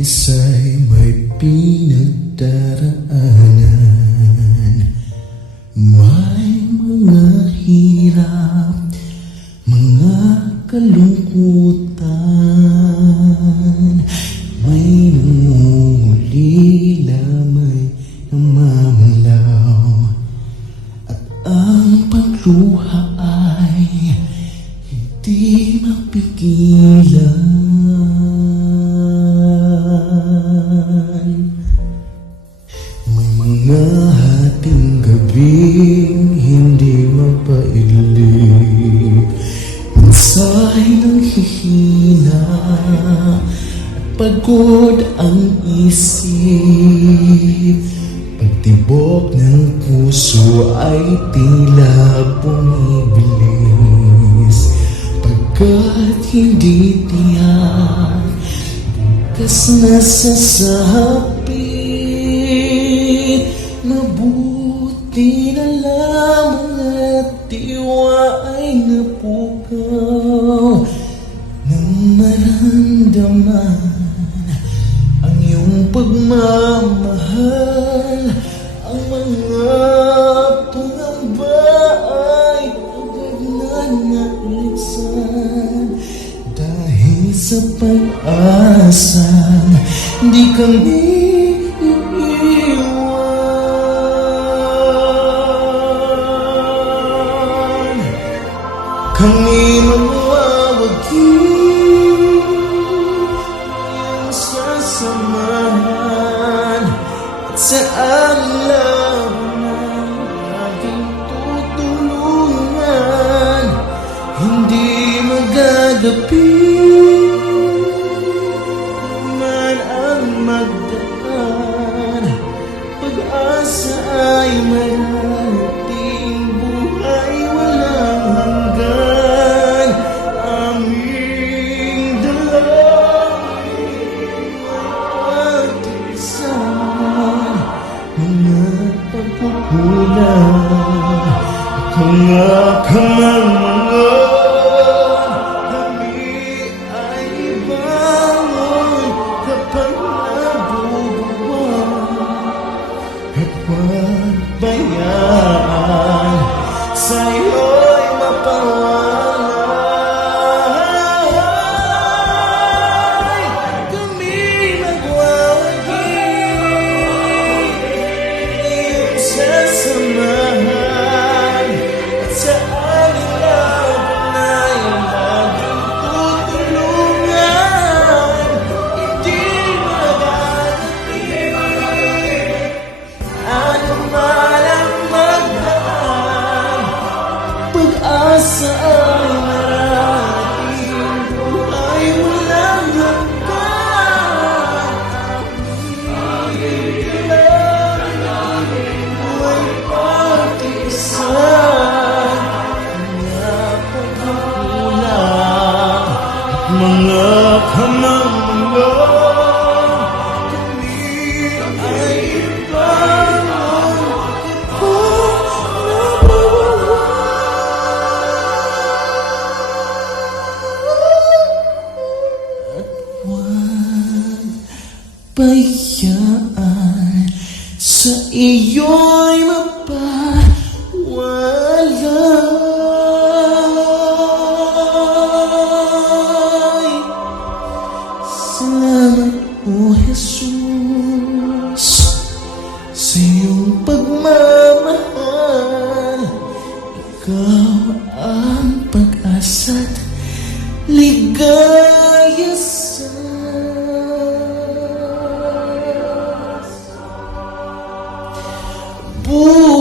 isa'y may pinagdaraanan. May mga hirap, mga kalungkutan. May nangunguli na may namamalaw. At ang pagluha ay hindi mapigilan hating gabing hindi mapailip Minsa'y nang hihina pagod ang isip. Pagtibok ng puso ay tila bumibilis. Pagkat hindi tiyak Bukas na sasapi Mabuti na lamang at diwa ay napukaw Nang maramdaman ang iyong pagmamahal Ang mga pangamba ay agad na naligsan? Dahil sa pag-asa Di kami Kami mawawagi Ang sasamahan At sa alaman Laging tutulungan? Hindi magagapi pagkukulang Mga kamangan Kami ay ibangon Kapag nabubuwan at huwag bayaan Pag-asa pagpayaan sa iyo'y mapawalay. Salamat o Jesus sa iyong pagmamahal. Ikaw ang pag-asa't ligaya sa Ooh.